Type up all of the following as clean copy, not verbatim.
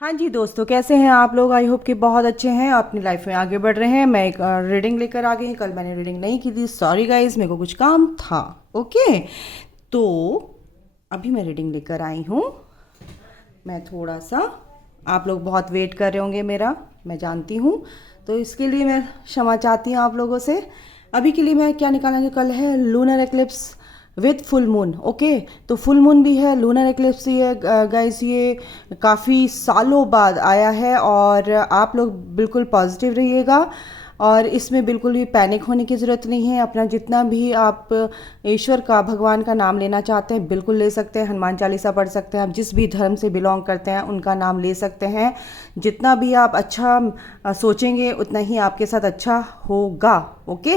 हाँ जी दोस्तों, कैसे हैं आप लोग। आई होप कि बहुत अच्छे हैं, अपनी लाइफ में आगे बढ़ रहे हैं। मैं एक रीडिंग लेकर आ गई। कल मैंने रीडिंग नहीं की थी, सॉरी गाइस, मेरे को कुछ काम था। ओके, तो अभी मैं रीडिंग लेकर आई हूँ। मैं थोड़ा सा, आप लोग बहुत वेट कर रहे होंगे मेरा, मैं जानती हूँ, तो इसके लिए मैं क्षमा चाहती हूँ आप लोगों से। अभी के लिए मैं क्या निकालेंगे, कल है lunar eclipse with full moon. Okay, तो फुल मून भी है, लूनर एक्लिप्स भी है गाइस। ये काफ़ी सालों बाद आया है और आप लोग बिल्कुल पॉजिटिव रहिएगा और इसमें बिल्कुल भी पैनिक होने की ज़रूरत नहीं है। अपना जितना भी आप ईश्वर का, भगवान का नाम लेना चाहते हैं बिल्कुल ले सकते हैं। हनुमान चालीसा पढ़ सकते हैं, आप जिस भी धर्म से बिलोंग करते हैं उनका नाम ले सकते हैं। जितना भी आप अच्छा सोचेंगे उतना ही आपके साथ अच्छा होगा। ओके,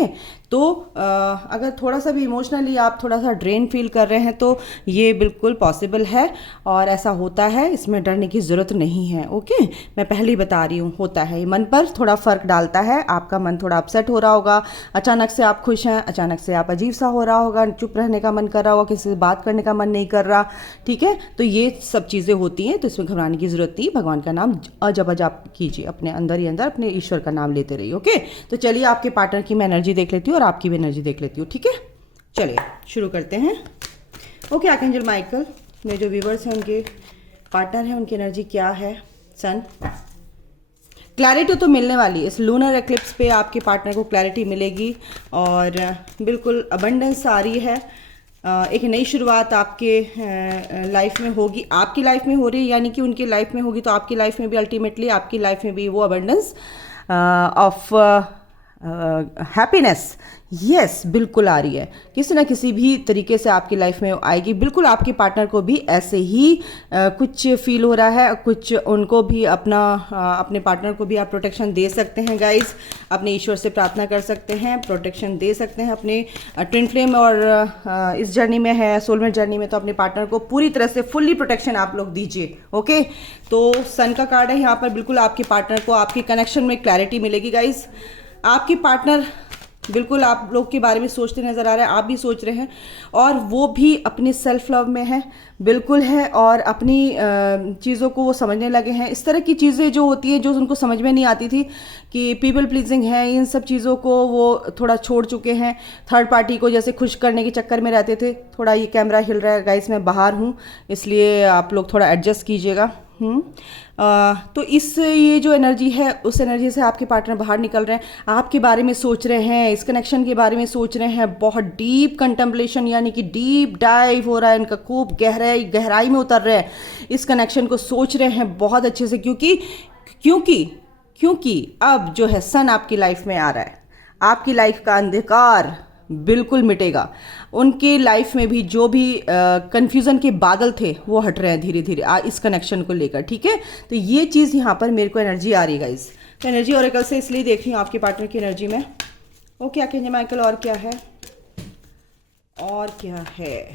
तो अगर थोड़ा सा भी इमोशनली आप थोड़ा सा ड्रेन फील कर रहे हैं तो ये बिल्कुल पॉसिबल है और ऐसा होता है, इसमें डरने की ज़रूरत नहीं है। ओके, मैं पहले ही बता रही हूँ, होता है। मन पर थोड़ा फ़र्क डालता है, आपका मन थोड़ा अपसेट हो रहा होगा, अचानक से आप खुश हैं, अचानक से आप अजीब सा हो रहा होगा, चुप रहने का मन कर रहा होगा, किसी से बात करने का मन नहीं कर रहा। ठीक है, तो ये सब चीज़ें होती हैं, तो इसमें घबराने की ज़रूरत नहीं। भगवान का नाम अजब अजब कीजिए, अपने अंदर ही अंदर अपने ईश्वर का नाम लेते रहिए। ओके, तो चलिए आपके पार्टनर की मैं एनर्जी देख लेती हूँ और आपकी भी एनर्जी देख लेती हूँ। ठीक है, चलिए शुरू करते हैं। ओके आर्कएंजल माइकल, मेरे जो व्यूवर्स हैं उनके पार्टनर हैं, उनकी एनर्जी क्या है। सन, क्लैरिटी तो मिलने वाली है इस लूनर एक्लिप्स पे, आपके पार्टनर को क्लैरिटी मिलेगी और बिल्कुल अबंडेंस आ रही है। एक नई शुरुआत आपके लाइफ में होगी, आपकी लाइफ में हो रही है, यानी कि उनकी लाइफ में होगी तो आपकी लाइफ में भी अल्टीमेटली आपकी लाइफ में भी वो अबंडेंस ऑफ हैप्पीनेस, यस, बिल्कुल आ रही है। किसी ना किसी भी तरीके से आपकी लाइफ में आएगी। बिल्कुल आपके पार्टनर को भी ऐसे ही कुछ फील हो रहा है, कुछ उनको भी अपना अपने पार्टनर को भी आप प्रोटेक्शन दे सकते हैं गाइस। अपने ईश्वर से प्रार्थना कर सकते हैं, प्रोटेक्शन दे सकते हैं अपने ट्विन फ्लेम। और इस जर्नी में है, सोलमेट जर्नी में, तो अपने पार्टनर को पूरी तरह से फुल्ली प्रोटेक्शन आप लोग दीजिए। ओके, तो सन का कार्ड है यहाँ पर। बिल्कुल आपके पार्टनर को आपके कनेक्शन में क्लैरिटी मिलेगी गाइस। आपके पार्टनर बिल्कुल आप लोग के बारे में सोचते नज़र आ रहे हैं, आप भी सोच रहे हैं, और वो भी अपने सेल्फ लव में है, बिल्कुल है, और अपनी चीज़ों को वो समझने लगे हैं। इस तरह की चीज़ें जो होती है, जो उनको समझ में नहीं आती थी कि पीपल प्लीजिंग है, इन सब चीज़ों को वो थोड़ा छोड़ चुके हैं। थर्ड पार्टी को जैसे खुश करने के चक्कर में रहते थे। थोड़ा ये कैमरा हिल रहा है गाइस, मैं बाहर हूँ, इसलिए आप लोग थोड़ा एडजस्ट कीजिएगा। तो इस ये जो एनर्जी है, उस एनर्जी से आपके पार्टनर बाहर निकल रहे हैं, आपके बारे में सोच रहे हैं, इस कनेक्शन के बारे में सोच रहे हैं। बहुत डीप कंटेम्पलेशन, यानी कि डीप डाइव हो रहा है इनका, खूब गहराई में उतर रहे हैं, इस कनेक्शन को सोच रहे हैं बहुत अच्छे से। क्योंकि अब जो है सन आपकी लाइफ में आ रहा है, आपकी लाइफ का अंधकार बिल्कुल मिटेगा। उनके लाइफ में भी जो भी कंफ्यूजन के बादल थे वो हट रहे हैं धीरे धीरे इस कनेक्शन को लेकर। ठीक है, तो ये चीज़ यहाँ पर मेरे को एनर्जी आ रही है गाइस। तो एनर्जी ऑरेकल से इसलिए देख रही हूँ आपके पार्टनर की एनर्जी में। ओके आर्कएंजल माइकल, और क्या है, और क्या है।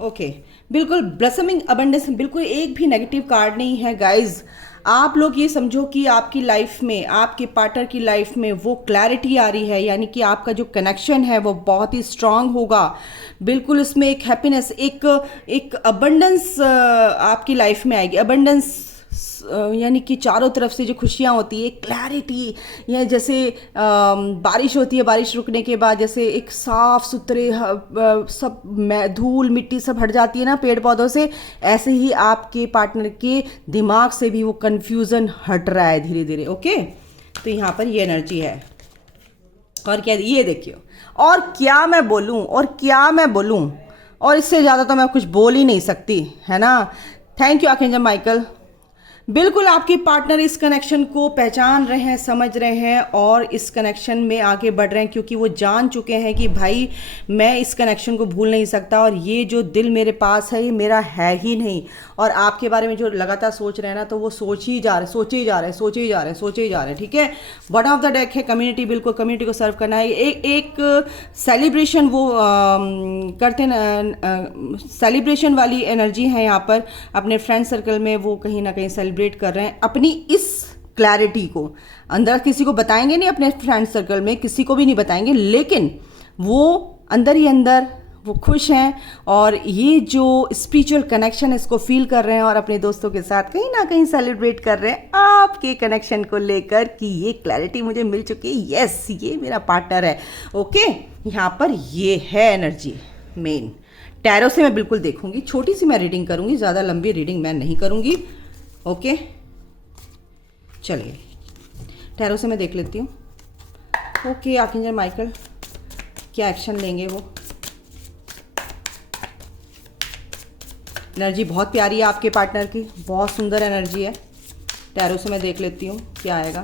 ओके, बिल्कुल ब्लसमिंग अबंडेंस, बिल्कुल एक भी नेगेटिव कार्ड नहीं है गाइज। आप लोग ये समझो कि आपकी लाइफ में, आपके पार्टनर की लाइफ में वो क्लैरिटी आ रही है, यानी कि आपका जो कनेक्शन है वो बहुत ही स्ट्रांग होगा। बिल्कुल इसमें एक हैप्पीनेस, एक अबंडेंस आपकी लाइफ में आएगी। अबंडेंस यानी कि चारों तरफ से जो खुशियाँ होती है, क्लैरिटी, या जैसे बारिश होती है, बारिश रुकने के बाद जैसे एक साफ सुथरे सब धूल मिट्टी सब हट जाती है ना पेड़ पौधों से, ऐसे ही आपके पार्टनर के दिमाग से भी वो कन्फ्यूज़न हट रहा है धीरे धीरे। ओके, तो यहाँ पर ये एनर्जी है। और क्या, ये देखिए, और क्या मैं बोलूँ, और इससे ज़्यादा तो मैं कुछ बोल ही नहीं सकती, है ना। Thank you archangel Michael. बिल्कुल आपके पार्टनर इस कनेक्शन को पहचान रहे हैं, समझ रहे हैं और इस कनेक्शन में आगे बढ़ रहे हैं, क्योंकि वो जान चुके हैं कि भाई मैं इस कनेक्शन को भूल नहीं सकता, और ये जो दिल मेरे पास है ये मेरा है ही नहीं। और आपके बारे में जो लगातार सोच रहे हैं ना, तो वो सोचे ही जा रहे हैं। ठीक है, बॉटम ऑफ द डेक है कम्युनिटी। बिल्कुल कम्युनिटी को सर्व करना है। एक सेलिब्रेशन वो करते हैं, सेलिब्रेशन वाली एनर्जी है यहाँ पर। अपने फ्रेंड सर्कल में वो कहीं ना कहीं सेलिब्रेट कर रहे हैं अपनी इस क्लैरिटी को। अंदर किसी को बताएंगे नहीं, अपने फ्रेंड सर्कल में किसी को भी नहीं बताएंगे, लेकिन वो अंदर ही अंदर वो खुश हैं और ये जो स्पिरिचुअल कनेक्शन इसको फील कर रहे हैं और अपने दोस्तों के साथ कहीं ना कहीं सेलिब्रेट कर रहे हैं आपके कनेक्शन को लेकर कि ये क्लैरिटी मुझे मिल चुकी है, यस ये मेरा पार्टनर है। ओके, यहाँ पर ये है एनर्जी मेन। टैरो से मैं बिल्कुल देखूंगी, छोटी सी मैं रीडिंग करूंगी, ज़्यादा लंबी रीडिंग मैं नहीं करूंगी। ओके चलिए टैरो से मैं देख लेती हूँ। ओके आर्कएंजल माइकल क्या एक्शन लेंगे वो। एनर्जी बहुत प्यारी है आपके पार्टनर की, बहुत सुंदर एनर्जी है। टैरो से मैं देख लेती हूँ क्या आएगा।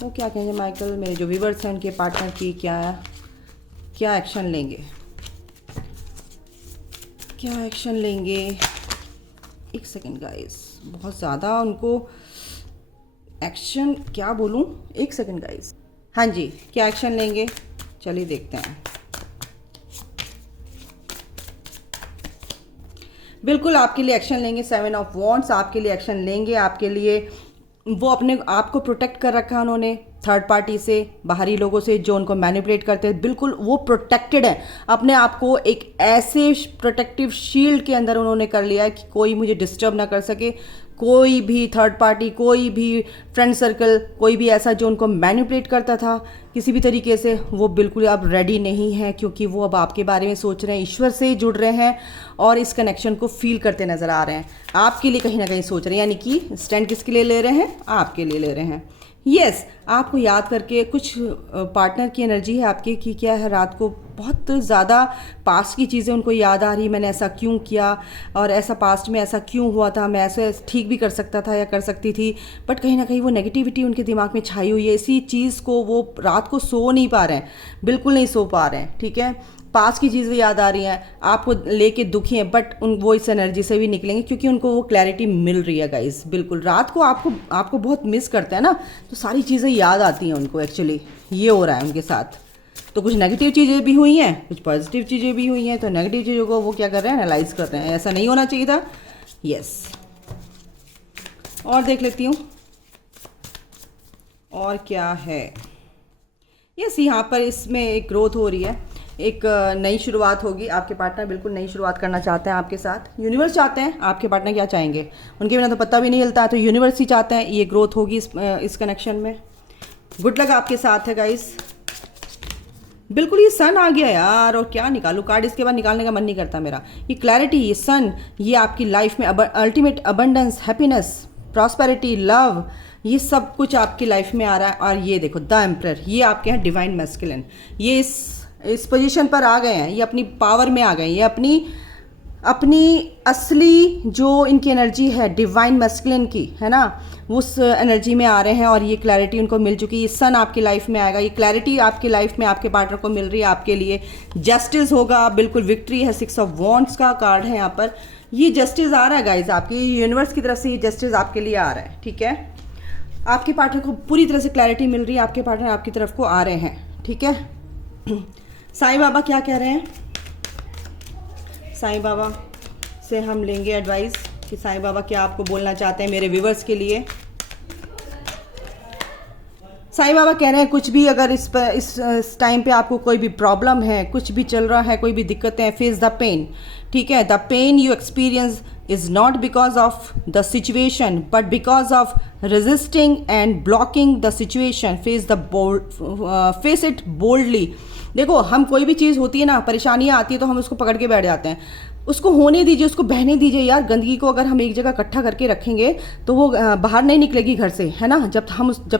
तो क्या कहेंगे माइकल, मेरे जो व्यूअर्स हैं उनके पार्टनर की क्या एक्शन लेंगे, क्या एक्शन लेंगे। एक सेकेंड गाइस, बहुत ज़्यादा उनको एक्शन क्या बोलूँ, एक सेकेंड गाइस। हाँ जी, क्या एक्शन लेंगे चलिए देखते हैं। बिल्कुल आपके लिए एक्शन लेंगे। 7 ऑफ वॉन्ड्स आपके लिए एक्शन लेंगे, आपके लिए वो अपने आप को प्रोटेक्ट कर रखा है उन्होंने थर्ड पार्टी से, बाहरी लोगों से जो उनको मैनिपुलेट करते हैं। बिल्कुल वो प्रोटेक्टेड है, अपने आप को एक ऐसे प्रोटेक्टिव शील्ड के अंदर उन्होंने कर लिया है कि कोई मुझे डिस्टर्ब ना कर सके। कोई भी थर्ड पार्टी, कोई भी फ्रेंड सर्कल, कोई भी ऐसा जो उनको मैनिपुलेट करता था किसी भी तरीके से, वो बिल्कुल अब रेडी नहीं है, क्योंकि वो अब आपके बारे में सोच रहे हैं, ईश्वर से जुड़ रहे हैं और इस कनेक्शन को फील करते नज़र आ रहे हैं। आपके लिए कहीं ना कहीं सोच रहे हैं, यानी कि स्टैंड किसके लिए ले रहे हैं, आपके लिए ले रहे हैं। यस, आपको याद करके कुछ पार्टनर की एनर्जी है आपकी कि क्या है, रात को बहुत ज़्यादा पास्ट की चीज़ें उनको याद आ रही, मैंने ऐसा क्यों किया और ऐसा पास्ट में ऐसा क्यों हुआ था, मैं ऐसे ठीक भी कर सकता था या कर सकती थी, बट कहीं ना कहीं वो नेगेटिविटी उनके दिमाग में छाई हुई है। इसी चीज़ को वो रात को सो नहीं पा रहे हैं, बिल्कुल नहीं सो पा रहे हैं। ठीक है, पास्ट की चीज़ें याद आ रही हैं, आपको लेके दुखी हैं, बट वो इस एनर्जी से भी निकलेंगे क्योंकि उनको वो क्लैरिटी मिल रही है गाइस। बिल्कुल रात को आपको बहुत मिस करते हैं ना, तो सारी चीज़ें याद आती हैं उनको। एक्चुअली ये हो रहा है उनके साथ, तो कुछ नेगेटिव चीज़ें भी हुई हैं, कुछ पॉजिटिव चीज़ें भी हुई हैं। तो नेगेटिव चीज़ों को वो क्या कर रहे हैं, एनालाइज कर रहे हैं, ऐसा नहीं होना चाहिए था। यस, और देख लेती हूँ और क्या है। यस, यहाँ पर इसमें एक ग्रोथ हो रही है, एक नई शुरुआत होगी। आपके पार्टनर बिल्कुल नई शुरुआत करना चाहते हैं आपके साथ। यूनिवर्स चाहते हैं, आपके पार्टनर क्या चाहेंगे उनके बिना तो पता भी नहीं चलता, तो यूनिवर्स ही चाहते हैं ये ग्रोथ होगी इस कनेक्शन में। गुड लक आपके साथ है गाइस। बिल्कुल ये सन आ गया यार, और क्या निकालूं कार्ड, इसके बाद निकालने का मन नहीं करता मेरा। ये क्लैरिटी, ये सन, ये आपकी लाइफ में ultimate abundance, happiness, prosperity, love, ये सब कुछ आपकी लाइफ में आ रहा है। और ये देखो द एम्परर, ये आपके हैं डिवाइन मैस्कुलिन, ये इस पोजीशन पर आ गए हैं, ये अपनी पावर में आ गए हैं, ये अपनी असली जो इनकी एनर्जी है डिवाइन मैस्कुलिन की है ना, उस एनर्जी में आ रहे हैं और ये क्लैरिटी उनको मिल चुकी है। ये सन आपकी लाइफ में आएगा, ये क्लैरिटी आपकी लाइफ में आपके पार्टनर को मिल रही है। आपके लिए जस्टिस होगा, बिल्कुल विक्ट्री है। 6 ऑफ वॉन्ड्स का कार्ड है यहाँ पर, ये जस्टिस आ रहा है गाइज, आपकी यूनिवर्स की तरफ से ये जस्टिस आपके लिए आ रहा है। ठीक है, आपके पार्टनर को पूरी तरह से क्लैरिटी मिल रही है, आपके पार्टनर आपकी तरफ को आ रहे हैं। ठीक है, साईं बाबा क्या कह रहे हैं, साईं बाबा से हम लेंगे एडवाइस कि साईं बाबा क्या आपको बोलना चाहते हैं मेरे व्यूवर्स के लिए। साईं बाबा कह रहे हैं कुछ भी अगर इस टाइम पे आपको कोई भी प्रॉब्लम है, कुछ भी चल रहा है, कोई भी दिक्कतें हैं, फेस द पेन। ठीक है, the pain you experience is not because of the situation but because of resisting and blocking the situation. Face it boldly. देखो, हम कोई भी चीज़ होती है ना, परेशानियाँ आती है तो हम उसको पकड़ के बैठ जाते हैं, उसको होने दीजिए, उसको बहने दीजिए यार। गंदगी को अगर हम एक जगह इकट्ठा करके रखेंगे तो वो बाहर नहीं निकलेगी घर से, है ना। जब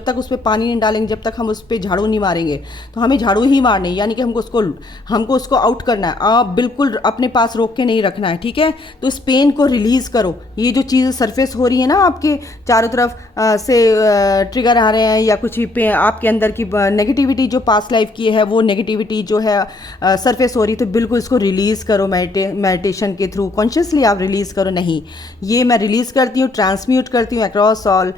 तक उस पर पानी नहीं डालेंगे, जब तक हम उस पर झाड़ू नहीं मारेंगे, तो हमें झाड़ू ही मारनी है, यानी कि हमको उसको आउट करना है। आप बिल्कुल अपने पास रोक के नहीं रखना है। ठीक है, तो इस पेन को रिलीज़ करो। ये जो चीज़ सरफेस हो रही है ना, आपके चारों तरफ से ट्रिगर आ रहे हैं या कुछ भी आपके अंदर की नेगेटिविटी जो पास्ट लाइफ की है, वो नेगेटिविटी जो है सरफेस हो रही है, तो बिल्कुल इसको रिलीज़ करो। मेडिटेशन के थ्रू कॉन्शियसली आप रिलीज़ करो। नहीं, ये मैं रिलीज़ करती हूँ, ट्रांसम्यूट करती हूँ across all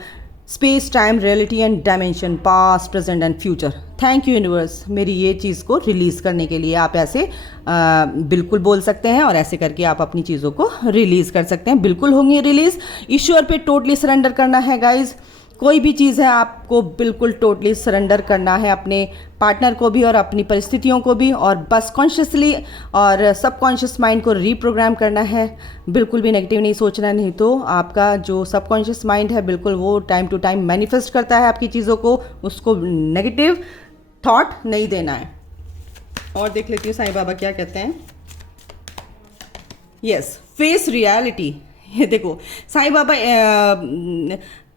space, time, reality and dimension, past, present and future. Thank you universe, मेरी ये चीज़ को रिलीज़ करने के लिए। आप ऐसे बिल्कुल बोल सकते हैं और ऐसे करके आप अपनी चीज़ों को रिलीज़ कर सकते हैं। बिल्कुल होंगी रिलीज़। ईश्वर पे टोटली सरेंडर करना है गाइज। कोई भी चीज़ है आपको बिल्कुल टोटली सरेंडर करना है, अपने पार्टनर को भी और अपनी परिस्थितियों को भी, और बस कॉन्शियसली और सबकॉन्शियस माइंड को रीप्रोग्राम करना है। बिल्कुल भी नेगेटिव नहीं सोचना, नहीं तो आपका जो सबकॉन्शियस माइंड है बिल्कुल वो टाइम टू टाइम मैनिफेस्ट करता है आपकी चीज़ों को, उसको नेगेटिव थॉट नहीं देना है। और देख लेती हूँ साईं बाबा क्या कहते हैं। Yes, face reality. ये देखो साईं बाबा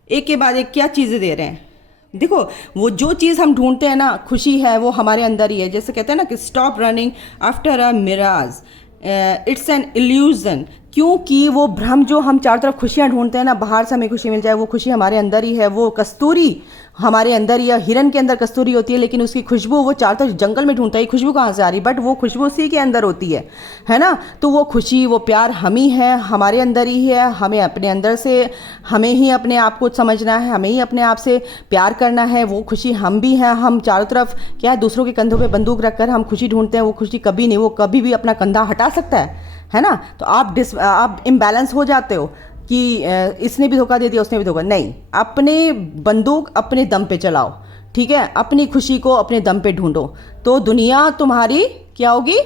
एक के बाद एक क्या चीज़ें दे रहे हैं। देखो वो जो चीज़ हम ढूंढते हैं ना, खुशी है, वो हमारे अंदर ही है। जैसे कहते हैं ना कि stop running after a mirage, it's an illusion. क्योंकि वो भ्रम, जो हम चारों तरफ खुशियाँ ढूंढते हैं ना, बाहर से हमें खुशी मिल जाए, वो खुशी हमारे अंदर ही है। वो कस्तूरी हमारे अंदर, या हिरन के अंदर कस्तूरी होती है, लेकिन उसकी खुशबू वो चारों तरफ जंगल में ढूंढता है, खुशबू कहाँ से आ रही, बट वो खुशबू उसी के अंदर होती है ना। तो वो खुशी, वो प्यार हम ही है, हमारे अंदर ही है। हमें अपने अंदर से, हमें ही अपने आप को समझना है, हमें ही अपने आप से प्यार करना है। वो खुशी हम भी हैं। हम चारों तरफ क्या है, दूसरों के कंधों पे बंदूक रखकर हम खुशी ढूंढते हैं, वो खुशी कभी नहीं, वो कभी भी अपना कंधा हटा सकता है ना। तो आप इम्बैलेंस हो जाते हो कि इसने भी धोखा दे दिया, उसने भी धोखा, नहीं। अपने बंदूक अपने दम पे चलाओ, ठीक है। अपनी खुशी को अपने दम पे ढूंढो, तो दुनिया तुम्हारी क्या होगी,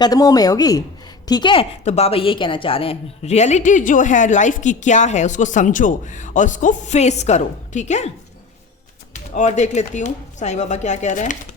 कदमों में होगी, ठीक है। तो बाबा ये कहना चाह रहे हैं, रियलिटी जो है लाइफ की क्या है उसको समझो और उसको फेस करो, ठीक है। और देख लेती हूँ साईं बाबा क्या कह रहे हैं।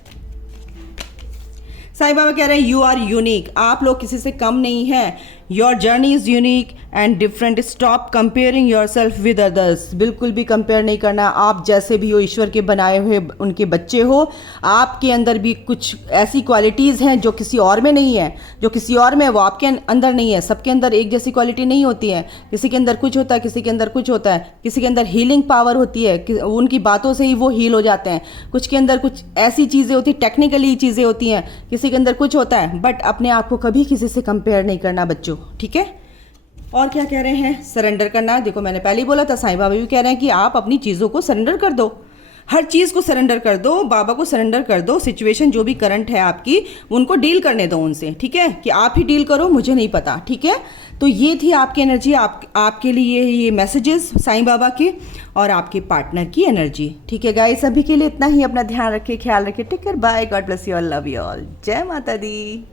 साईं बाबा कह रहे हैं, यू आर यूनिक। आप लोग किसी से कम नहीं हैं। Your journey is unique and different. Stop comparing your self with others. बिल्कुल भी कंपेयर नहीं करना। आप जैसे भी हो, ईश्वर के बनाए हुए उनके बच्चे हो। आपके अंदर भी कुछ ऐसी क्वालिटीज़ हैं जो किसी और में नहीं है, जो किसी और में वो आपके अंदर नहीं है। सबके अंदर एक जैसी क्वालिटी नहीं होती है। किसी के अंदर कुछ होता है, किसी के अंदर कुछ होता है। किसी के अंदर हीलिंग पावर होती है, उनकी बातों से ही वो हील हो जाते हैं। कुछ के अंदर कुछ ऐसी चीज़ें होती, टेक्निकली चीज़ें होती हैं, किसी के अंदर कुछ होता है। बट अपने आप को कभी किसी से कंपेयर नहीं करना बच्चों, ठीक है। और क्या कह रहे हैं, सरेंडर करना। देखो मैंने पहले ही बोला था, साईं बाबा भी कह रहे हैं कि आप अपनी चीज़ों को सरेंडर कर दो, हर चीज़ को सरेंडर कर दो, बाबा को सरेंडर कर दो। सिचुएशन जो भी करंट है आपकी, उनको डील करने दो उनसे, ठीक है, कि आप ही डील करो, मुझे नहीं पता, ठीक है। तो ये थी आपकी एनर्जी, आपके लिए ये मैसेजेस साईं बाबा के और आपके पार्टनर की एनर्जी, ठीक है गाइस। अभी के लिए इतना ही। अपना ध्यान रखिए, ख्याल रखिए, take care, bye, god bless you all, love you all, जय माता दी।